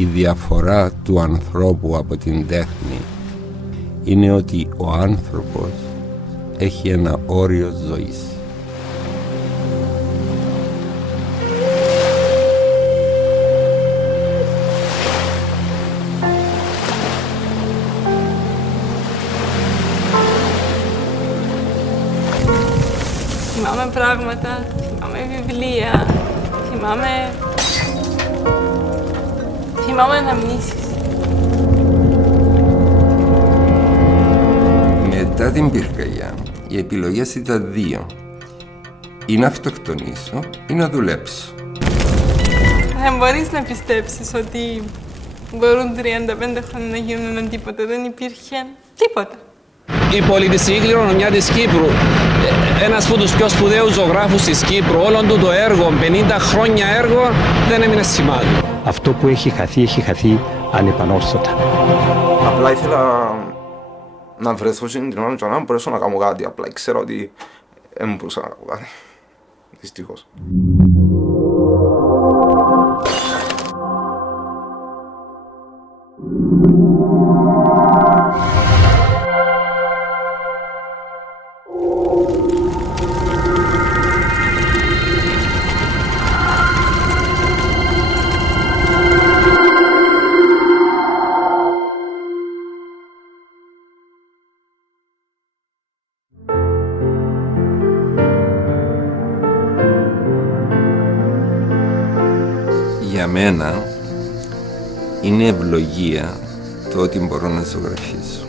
Η διαφορά του ανθρώπου από την τέχνη είναι ότι ο άνθρωπος έχει ένα όριο ζωής. Θυμάμαι πράγματα, θυμάμαι βιβλία, θυμάμαι αναμνήσεις. Μετά την πυρκαγιά, οι επιλογές ήταν δύο. Ή να αυτοκτονήσω ή να δουλέψω. Δεν μπορείς να πιστέψεις ότι μπορούν 35 χρόνια να γίνουν με τίποτα. Δεν υπήρχε τίποτα. Η πολιτιστική κληρονομιά της Κύπρου, ένας από τους πιο σπουδαίους ζωγράφους της Κύπρου, όλον του το έργο, 50 χρόνια έργο, δεν έμεινε σημάδι. Αυτό που έχει χαθεί ανεπανόρθωτα. Απλά ήθελα να βρεθώ στην κοινωνία και να μπορέσω να κάνω κάτι. Απλά ξέρω ότι δεν μπορούσα να κάνω κάτι. Δυστυχώς. Για μένα είναι ευλογία το ότι μπορώ να ζωγραφίσω.